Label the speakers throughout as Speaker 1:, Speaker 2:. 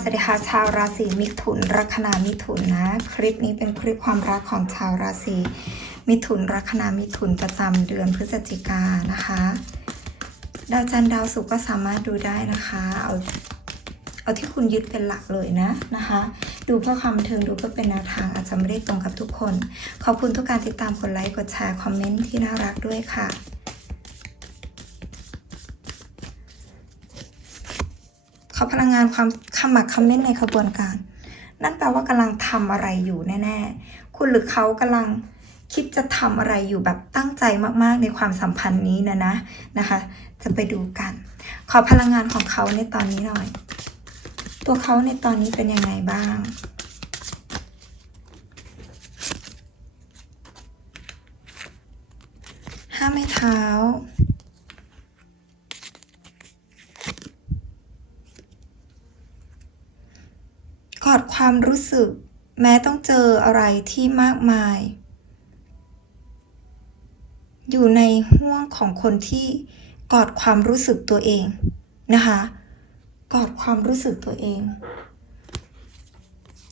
Speaker 1: สวัสดีค่ะชาวราศีมิถุน ลัคนามิถุนนะ คลิปนี้เป็นคลิปความรักของชาวราศีมิถุน ลัคนามิถุนประจำเดือนพฤศจิกานะคะ ดาวจันทร์ดาวศุกร์ก็สามารถดูได้นะคะ เอาเอาที่คุณยึดเป็นหลักเลยนะนะคะ ดูเพื่อความเทิงดูเพื่อเป็นแนวทางอาจจะไม่ได้ตรงกับทุกคน ขอบคุณทุกการติดตามกดไลค์กดแชร์คอมเมนต์ที่น่ารักด้วยค่ะ เขาพลังงานความขมักเขม้นในขบวนการ นั่นแปลว่ากำลังทำอะไรอยู่แน่ๆ คุณหรือเขากำลังคิดจะทำอะไรอยู่แบบตั้งใจมากๆในความสัมพันธ์นี้นะนะนะคะ จะไปดูกัน ขอพลังงานของเขาในตอนนี้หน่อย ตัวเขาในตอนนี้เป็นยังไงบ้างห้าไม้เท้า กอด ความรู้สึก แม้ต้องเจออะไรที่มากมาย อยู่ในห่วงของคนที่กอดความรู้สึกตัวเองนะคะ กอดความรู้สึกตัวเอง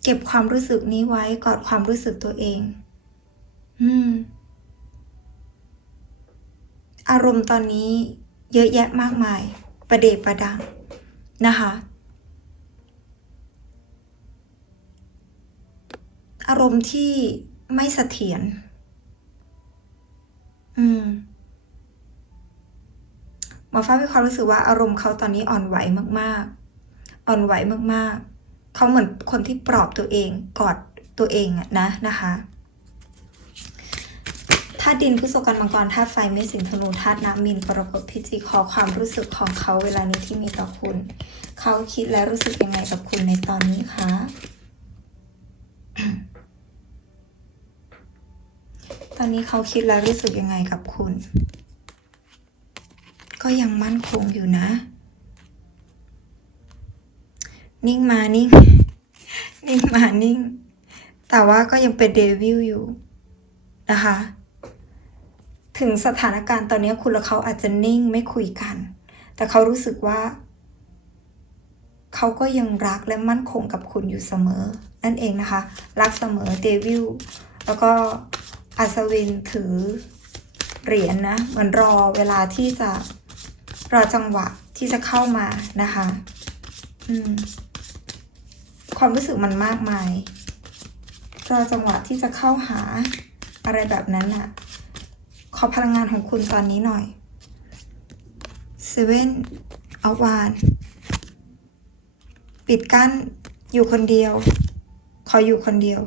Speaker 1: เก็บความรู้สึกนี้ไว้กอดความรู้สึกตัวเอง อืม อารมณ์ตอนนี้เยอะแยะมากมาย ประเดประดังนะคะ อารมณ์ที่ไม่เสถียร อืมหมอฟ้ามีความรู้สึกว่าอารมณ์เขาตอนนี้อ่อนไหวมาก ๆ อ่อนไหวมาก ๆ เขาเหมือนคนที่ปลอบตัวเองกอดตัวเองอะนะนะคะธาตุดินพฤษกันมังกรธาตุไฟเมษสิงธนูธาตุน้ำมินกรกฎพิจิกขอความรู้สึกของเขาเวลานี้ที่มีต่อคุณ เขาคิดและรู้สึกยังไงกับคุณในตอนนี้คะ อนนี้เขาคิดและรู้สึกยังไงกับคุณ ก็ยังมั่นคงอยู่นะ นิ่งมานิ่ง นิ่งมานิ่ง แต่ว่าก็ยังเป็นเดวิลอยู่นะคะ ถึงสถานการณ์ตอนนี้คุณและเขาอาจจะนิ่งไม่คุยกัน แต่เขารู้สึกว่า เขาก็ยังรักและมั่นคงกับคุณอยู่เสมอ นั่นเองนะคะ รักเสมอเดวิลแล้วก็ อัศวินถือเหรียญนะ เหมือนรอเวลาที่จะรอจังหวะที่จะเข้ามานะคะ อืม ความรู้สึกมันมากมาย รอจังหวะที่จะเข้าหาอะไรแบบนั้นอะขอพลังงานของคุณตอนนี้หน่อยเซเว่นอาวาน ปิดกั้นอยู่คนเดียว ขออยู่คนเดียว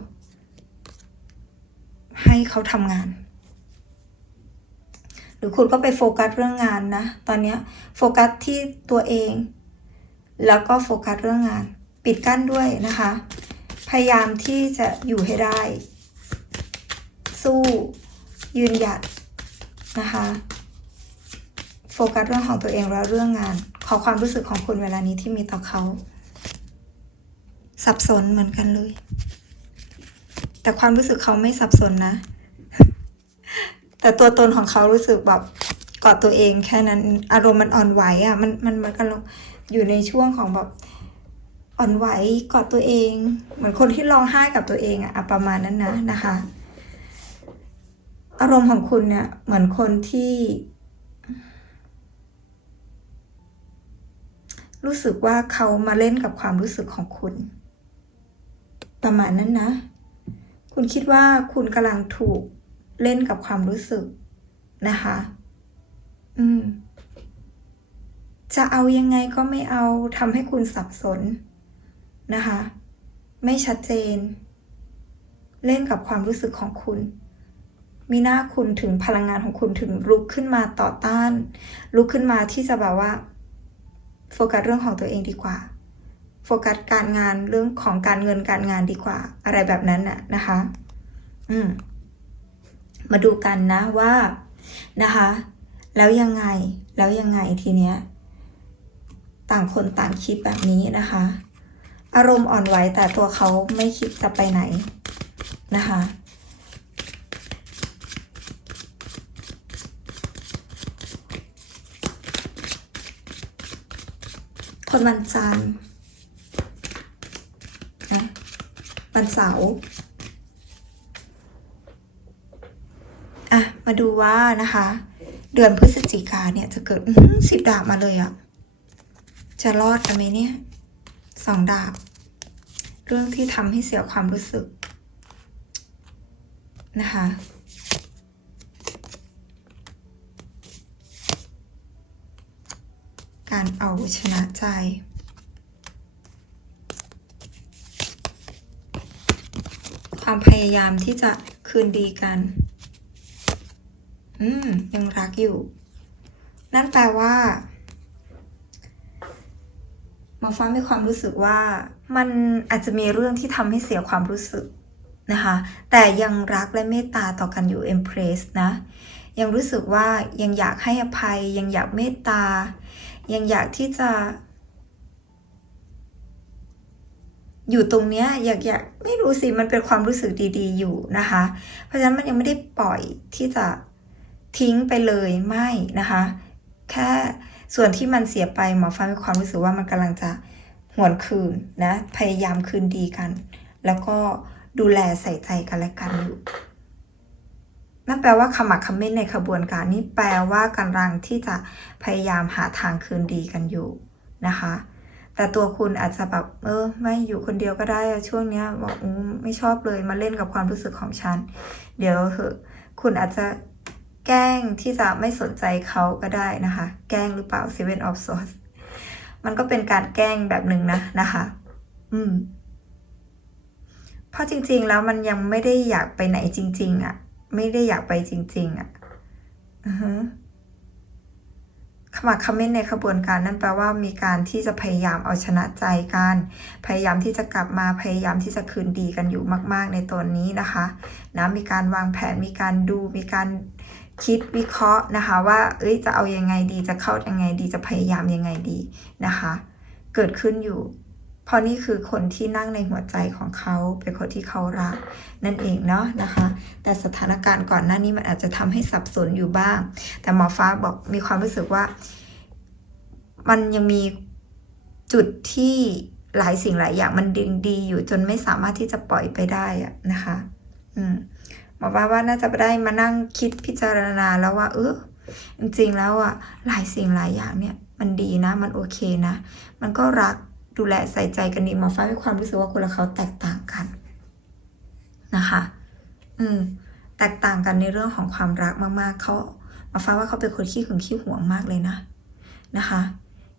Speaker 1: ให้เขาทำงาน หรือคุณก็ไปโฟกัสเรื่องงานนะ ตอนนี้โฟกัสที่ตัวเอง แล้วก็โฟกัสเรื่องงาน ปิดกั้นด้วยนะคะ พยายามที่จะอยู่ให้ได้ สู้ยืนหยัดนะคะโฟกัสเรื่องของตัวเองแล้วเรื่องงาน ขอความรู้สึกของคุณเวลานี้ที่มีต่อเขา สับสนเหมือนกันเลย แต่ความรู้สึกเขาไม่สับสนนะ แต่ตัวตนของเขารู้สึกแบบกอดตัวเองแค่นั้น อารมณ์มันอ่อนไหวอะ มันมันมันกำลังอยู่ในช่วงของแบบอ่อนไหวกอดตัวเอง เหมือนคนที่ร้องไห้กับตัวเองอะประมาณนั้นนะนะคะ อารมณ์ของคุณเนี่ยเหมือนคนที่ รู้สึกว่าเขามาเล่นกับความรู้สึกของคุณ ประมาณนั้นนะ คุณคิดว่าคุณกำลังถูกเล่นกับความรู้สึกนะคะ อืม จะเอายังไงก็ไม่เอาทำให้คุณสับสนนะคะ ไม่ชัดเจน เล่นกับความรู้สึกของคุณมีหน้าคุณถึงพลังงานของคุณถึงลุกขึ้นมาต่อต้าน ลุกขึ้นมาที่จะแบบว่า โฟกัสเรื่องของตัวเองดีกว่า โฟกัสการงานเรื่องของการเงินการงานดีกว่า อะไรแบบนั้นน่ะนะคะ อืม มาดูกันนะว่านะคะ แล้วยังไงแล้วยังไงทีเนี้ย ต่างคนต่างคิดแบบนี้นะคะ อารมณ์อ่อนไหวแต่ตัวเขาไม่คิดจะไปไหนนะคะคนวันจันทร์ วันเสาร์อะ มาดูว่านะคะ เดือนพฤศจิกาเนี่ยจะเกิดสิบดาบมาเลยอะจะรอดกันไหมเนี่ยสองดาบ เรื่องที่ทำให้เสียความรู้สึกนะคะการเอาชนะใจ ความพยายามที่จะคืนดีกัน อืม ยังรักอยู่ นั่นแปลว่าหมอฟ้ามีความรู้สึกว่ามันอาจจะมีเรื่องที่ทำให้เสียความรู้สึกนะคะ แต่ยังรักและเมตตาต่อกันอยู่ Empress นะ ยังรู้สึกว่ายังอยากให้อภัย ยังอยากเมตตา ยังอยากที่จะ อยู่ตรงเนี้ยอยากอยากไม่รู้สิมันเป็นความรู้สึกดีๆ อยู่นะคะ เพราะฉะนั้นมันยังไม่ได้ปล่อยที่จะทิ้งไปเลยไม่นะคะ แค่ส่วนที่มันเสียไปหมอฟ้ามีความรู้สึกว่ามันกำลังจะหวนคืนนะพยายามคืนดีกัน แล้วก็ดูแลใส่ใจกันและกันอยู่นั่นแปลว่าขมักเขม้นในขบวนการนี้แปลว่ากำลังที่จะพยายามหาทางคืนดีกันอยู่นะคะ แต่ตัวคุณอาจจะแบบเออ ไม่อยู่คนเดียวก็ได้ช่วงเนี้ยบอกไม่ชอบเลยมาเล่นกับความรู้สึกของฉัน เดี๋ยวเหอะคุณอาจจะแกล้งที่จะไม่สนใจเขาก็ได้นะคะ แกล้งหรือเปล่า Seven of Swords มันก็เป็นการแกล้งแบบหนึ่งนะนะคะ อืมเพราะจริง ๆ แล้วมันยังไม่ได้อยากไปไหนจริง ๆอะ ไม่ได้อยากไปจริง ๆอะอือฮึ ขมักขม้นในขบวนการนั่นแปลว่ามีการที่จะพยายามเอาชนะใจกัน พยายามที่จะกลับมาพยายามที่จะคืนดีกันอยู่มาก ๆ ในตอนนี้นะคะนะมีการวางแผนมีการดูมีการคิดวิเคราะห์นะคะว่าเอ้ยจะเอายังไงดีจะเข้ายังไงดีจะพยายามยังไงดีนะคะ เกิดขึ้นอยู่ เพราะนี่คือคนที่นั่งในหัวใจของเขาเป็นคนที่เขารักนั่นเองเนาะนะคะ แต่สถานการณ์ก่อนหน้านี้มันอาจจะทำให้สับสนอยู่บ้าง แต่หมอฟ้าบอกมีความรู้สึกว่า มันยังมีจุดที่หลายสิ่งหลายอย่างมันดีดีอยู่จนไม่สามารถที่จะปล่อยไปได้อะนะคะ อืมหมอฟ้าว่าน่าจะได้มานั่งคิดพิจารณาแล้วว่า เออจริงๆแล้วอะหลายสิ่งหลายอย่างเนี่ย มันดีนะ มันโอเคนะ มันก็รัก ดูแลใส่ใจกันดีหมอฟ้ามีความรู้สึกว่าคนละเขาแตกต่างกันนะคะอืมแตกต่างกันในเรื่องของความรักมากๆเขาหมอฟ้าว่าเขาเป็นคนขี้หึงขี้หวงมากเลยนะนะคะ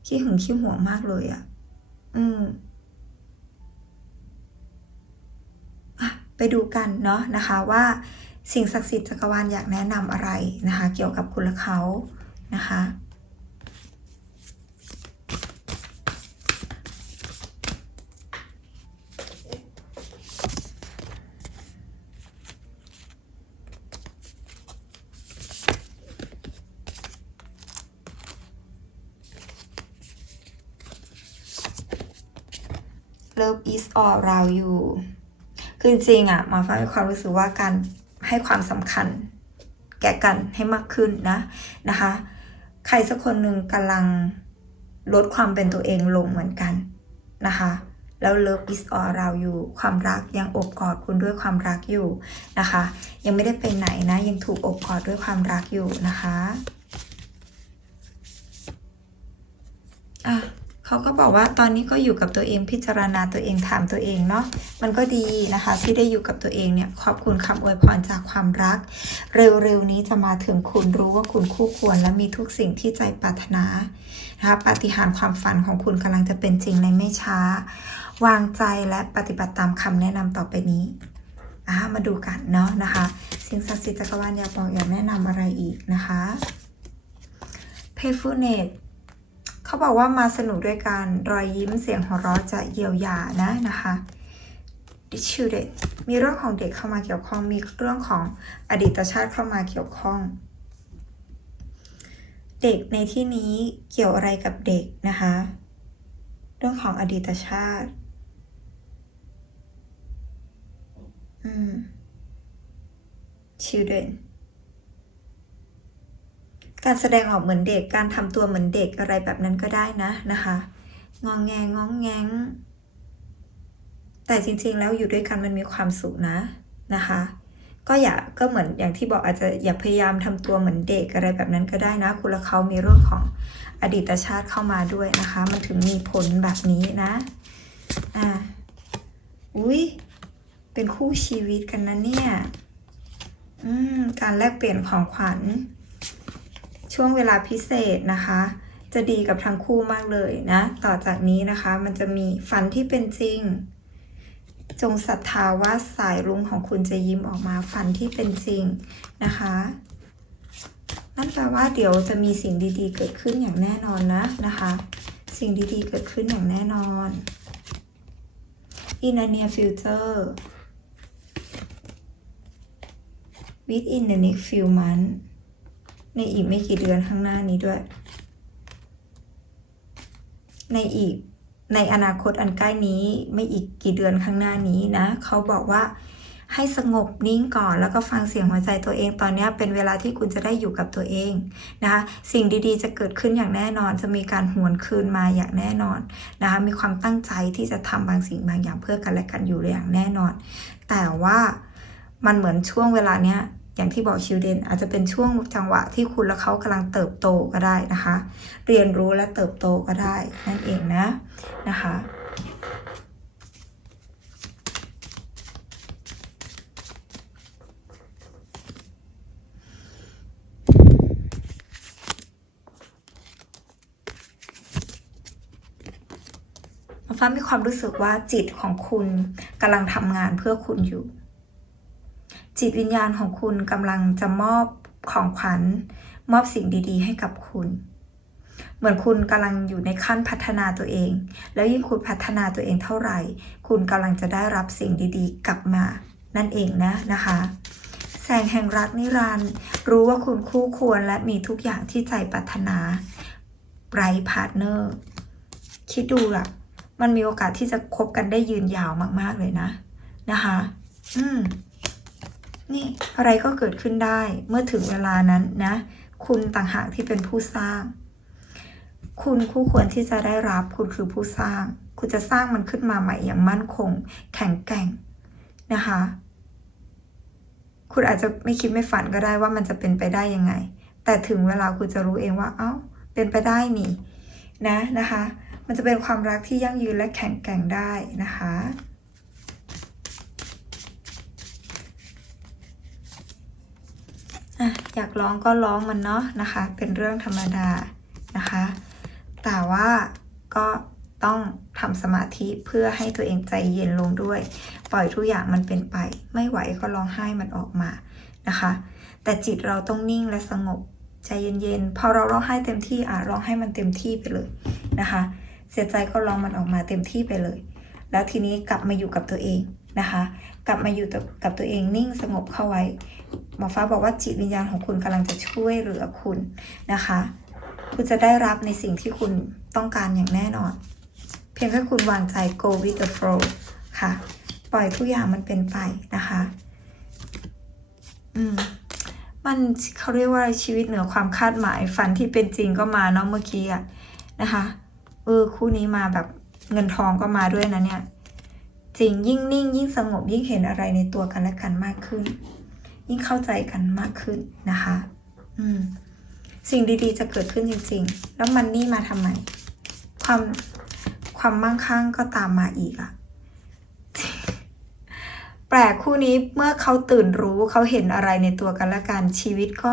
Speaker 1: ขี้หึงขี้หวงมากเลยอะ่ะ อืมอไปดูกันเนาะนะคะว่าสิ่งศักดิ์สิทธิ์จักรวาลอยากแนะนำอะไรนะคะ เกี่ยวกับคุณและเขานะคะ Love is all around you คือจริงๆอะหมาฟ้ามีความรู้สึกว่าการให้ความสำคัญ แก่กันให้มากขึ้นนะนะคะ ใครสักคนหนึ่งกำลังลดความเป็นตัวเองลงเหมือนกันนะคะแล้ว love is all around you ความรักยังอบกอดคุณด้วยความรักอยู่นะคะ ยังไม่ได้ไปไหนนะ ยังถูกอบกอดด้วยความรักอยู่นะคะอะ เขาก็บอกว่าตอนนี้ก็อยู่กับตัวเองพิจารณาตัวเองถามตัวเองเนาะมันก็ดีนะคะที่ได้อยู่กับตัวเองเนี่ยขอบคุณคำอวยพรจากความรัก เร็วๆนี้จะมาถึงคุณรู้ว่าคุณคู่ควรและมีทุกสิ่งที่ใจปรารถนานะคะปาฏิหาริย์ความฝันของคุณกำลังจะเป็นจริงในไม่ช้า วางใจและปฏิบัติตามคำแนะนำต่อไปนี้อ่ามาดูกันเนาะนะคะ สิ่งศักดิ์สิทธิ์จักรวาลอยากบอกอยากแนะนำอะไรอีกนะคะ Payfulness เขาบอกว่ามาสนุกด้วยกันรอยยิ้มเสียงหัวเราะจะเยียวยานะนะคะดิชิวเดมีเรื่องของเด็กเข้ามาเกี่ยวข้อง มีเรื่องของอดีตชาติเข้ามาเกี่ยวข้อง เด็กในที่นี้เกี่ยวอะไรกับเด็กนะคะ เรื่องของอดีตชาติ อืม children การแสดงออกเหมือนเด็ก การทำตัวเหมือนเด็กอะไรแบบนั้นก็ได้นะนะคะงองแงงงองแงงแต่จริงๆแล้วอยู่ด้วยกันมันมีความสุขนะนะคะ ก็อย่าก็เหมือนอย่างที่บอกอาจจะอย่าพยายามทำตัวเหมือนเด็กอะไรแบบนั้นก็ได้นะ คุณละเขามีเรื่องของอดีตชาติเข้ามาด้วยนะคะ มันถึงมีผลแบบนี้นะอ่าอุ้ยเป็นคู่ชีวิตกันนะเนี่ย อืม การแลกเปลี่ยนของขวัญ ช่วงเวลาพิเศษนะคะ จะดีกับทั้งคู่มากเลยนะ ต่อจากนี้นะคะมันจะมีฝันที่เป็นจริง จงศรัทธาว่าสายรุ้งของคุณจะยิ้มออกมาฝันที่เป็นจริงนะคะนั่นแปลว่าเดี๋ยวจะมีสิ่งดีๆ เกิดขึ้นอย่างแน่นอนนะนะคะ สิ่งดีๆ เกิดขึ้นอย่างแน่นอน in a near future within the next few months ในอีกไม่กี่เดือนข้างหน้านี้ด้วย ในอีกในอนาคตอันใกล้นี้ไม่อีกกี่เดือนข้างหน้านี้นะเขาบอกว่าให้สงบนิ่งก่อนแล้วก็ฟังเสียงหัวใจตัวเองตอนนี้เป็นเวลาที่คุณจะได้อยู่กับตัวเองนะคะสิ่งดีๆ จะเกิดขึ้นอย่างแน่นอน จะมีการหวนคืนมาอย่างแน่นอนนะคะมีความตั้งใจที่จะทำบางสิ่งบางอย่างเพื่อกันและกันอยู่อย่างแน่นอน แต่ว่ามันเหมือนช่วงเวลาเนี้ย อย่างที่บอกชิลเดนอาจจะเป็นช่วงจังหวะที่คุณและเขากำลังเติบโตก็ได้นะคะ เรียนรู้และเติบโตก็ได้นั่นเองนะนะคะฟ้ามีความรู้สึกว่าจิตของคุณกำลังทำงานเพื่อคุณอยู่ จิตวิญญาณของคุณกำลังจะมอบของขวัญ มอบสิ่งดีๆ ให้กับคุณ เหมือนคุณกำลังอยู่ในขั้นพัฒนาตัวเอง แล้วยิ่งคุณพัฒนาตัวเองเท่าไหร่ คุณกำลังจะได้รับสิ่งดีๆ กลับมา นั่นเองนะนะคะแสงแห่งรักนิรันดร์รู้ว่าคุณคู่ควรและมีทุกอย่างที่ใจปรารถนาไรพาร์ทเนอร์คิดดูอะมันมีโอกาสที่จะคบกันได้ยืนยาวมาก ๆ เลยนะ นะคะ อืม นี่อะไรก็เกิดขึ้นได้เมื่อถึงเวลานั้นนะ คุณต่างหากที่เป็นผู้สร้าง คุณคู่ควรที่จะได้รับคุณคือผู้สร้าง คุณจะสร้างมันขึ้นมาใหม่อย่างมั่นคง แข็งแกร่งนะคะ คุณอาจจะไม่คิดไม่ฝันก็ได้ว่ามันจะเป็นไปได้ยังไง แต่ถึงเวลาคุณจะรู้เองว่า เอ้า เป็นไปได้นี่ นะนะคะ มันจะเป็นความรักที่ยั่งยืนและแข็งแกร่งได้นะคะ อยากร้องก็ร้องมันเนาะนะคะ เป็นเรื่องธรรมดานะคะ แต่ว่าก็ต้องทำสมาธิเพื่อให้ตัวเองใจเย็นลงด้วย ปล่อยทุกอย่างมันเป็นไป ไม่ไหวก็ร้องไห้มันออกมานะคะ แต่จิตเราต้องนิ่งและสงบใจเย็นๆ พอเราร้องไห้เต็มที่อะร้องให้มันเต็มที่ไปเลยนะคะ เสียใจก็ร้องมันออกมาเต็มที่ไปเลย แล้วทีนี้กลับมาอยู่กับตัวเอง นะคะ กลับมาอยู่กับตัวเองนิ่งสงบเข้าไว้ หมอฟ้าบอกว่าจิตวิญญาณของคุณกำลังจะช่วยเหลือคุณนะคะ คุณจะได้รับในสิ่งที่คุณต้องการอย่างแน่นอน เพียงแค่คุณวางใจ go with the flow ค่ะ ปล่อยทุกอย่างมันเป็นไปนะคะ อืมมันเขาเรียกว่าชีวิตเหนือความคาดหมายฝันที่เป็นจริงก็มาเนาะเมื่อกี้อะนะคะเออคู่นี้มาแบบเงินทองก็มาด้วยนะเนี่ย จริงยิ่งนิ่ง ยิ่งสงบยิ่งเห็นอะไรในตัวกันและกันมากขึ้น ยิ่งเข้าใจกันมากขึ้นนะคะ อืม สิ่งดีๆ จะเกิดขึ้นจริง ๆ แล้วมันนี่มาทำไม ความความมั่งคั่งก็ตามมาอีกอะแปลกคู่นี้เมื่อเขาตื่นรู้เขาเห็นอะไรในตัวกันและกันชีวิตก็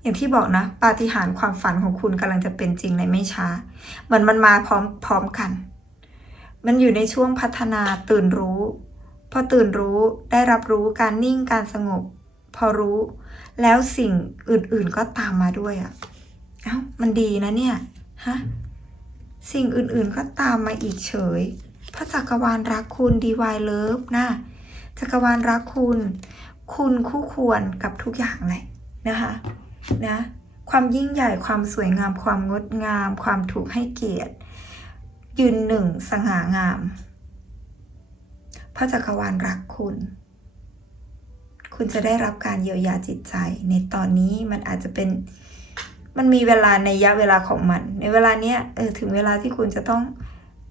Speaker 1: อย่างที่บอกนะ ปาฏิหาริย์ความฝันของคุณกำลังจะเป็นจริงในไม่ช้า เหมือนมันมาพร้อมพร้อมกัน มันอยู่ในช่วงพัฒนาตื่นรู้ พอตื่นรู้ได้รับรู้การนิ่งการสงบ พอรู้ แล้วสิ่งอื่นๆก็ตามมาด้วยอะ่ะเอ้ามันดีนะเนี่ยฮะสิ่งอื่นๆก็ตามมาอีกเฉย พระจักรวาลรักคุณดีวายเลิฟนะจักรวาลรักคุณ คุณคู่ควรกับทุกอย่างเลยนะคะนะความยิ่งใหญ่ความสวยงามความงดงาม ความถูกให้เกียรติ ยืนหนึ่งสง่างาม พระจักรวาลรักคุณ คุณจะได้รับการเยียวยาจิตใจ ในตอนนี้มันอาจจะเป็นมันมีเวลาในยะเวลาของมัน ในเวลาเนี้ยเออถึงเวลาที่คุณจะต้อง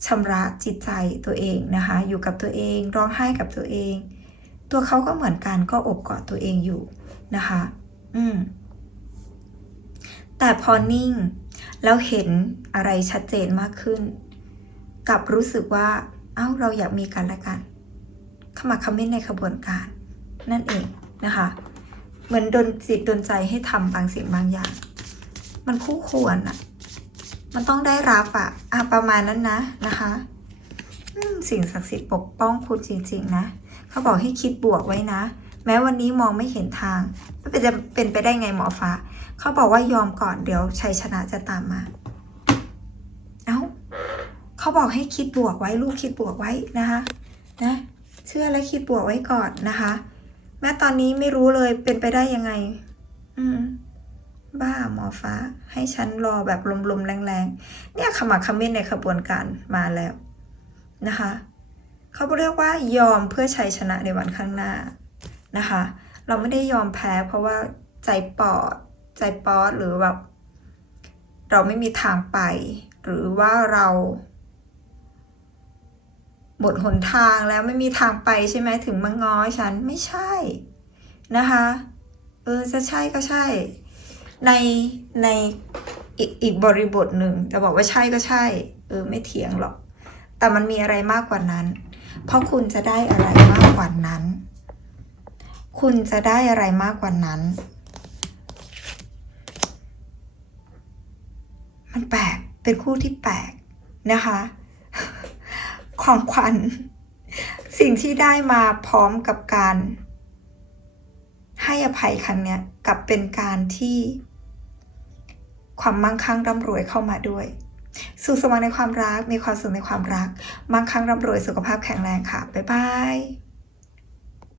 Speaker 1: ชำระจิตใจตัวเองนะคะ อยู่กับตัวเองร้องไห้กับตัวเอง ตัวเขาก็เหมือนกันก็อบกอดตัวเองอยู่นะคะ อืม แต่พอนิ่ง แล้วเห็นอะไรชัดเจนมากขึ้น กลับรู้สึกว่า เอ้าเราอยากมีกันและกันเข้ามาคอมเมนต์ในขบวนการ นั่นเองนะคะ เหมือนดนจิตดนใจให้ทำบางสิ่งบางอย่าง มันคู่ควรอะมันต้องได้รับอะอะประมาณนั้นนะนะคะสิ่งศักดิ์สิทธิ์ปกป้องคุณจริง ๆ นะ เขาบอกให้คิดบวกไว้นะ แม้วันนี้มองไม่เห็นทางมันเป็นจะเป็นไปได้ไงหมอฟ้า เขาบอกว่ายอมก่อนเดี๋ยวชัยชนะจะตามมา เขาบอกให้คิดบวกไว้ลูกคิดบวกไว้นะคะนะเชื่อและคิดบวกไว้ก่อนนะคะ แม้ตอนนี้ไม่รู้เลยเป็นไปได้ยังไง อืม บ้าหมอฟ้า ให้ฉันรอแบบลมๆแรงๆ เนี่ยขมักเขม้นในขบวนการมาแล้วนะคะเขาเรียกว่ายอมเพื่อชัยชนะในวันข้างหน้านะคะ เราไม่ได้ยอมแพ้เพราะว่าใจปอดใจป๊อดหรือแบบเราไม่มีทางไป หรือว่าเรา หมดหนทางแล้วไม่มีทางไปใช่ไหมถึงมาง้อฉันไม่ใช่นะคะ เออจะใช่ก็ใช่ ในในอีกอีกบริบทหนึ่งจะบอกว่าใช่ก็ใช่ เออไม่เถียงหรอก แต่มันมีอะไรมากกว่านั้น เพราะคุณจะได้อะไรมากกว่านั้น คุณจะได้อะไรมากกว่านั้น มันแปลกเป็นคู่ที่แปลกนะคะ ความขวัญสิ่งที่ได้มาพร้อมกับการ ให้อภัยครั้งเนี้ยกับเป็นการที่ความมั่งคั่งร่ำรวยเข้ามาด้วยสุขสวัสดิ์ในความรัก มีความสุขในความรัก มั่งคั่งร่ำรวยสุขภาพแข็งแรงค่ะ บ๊ายบาย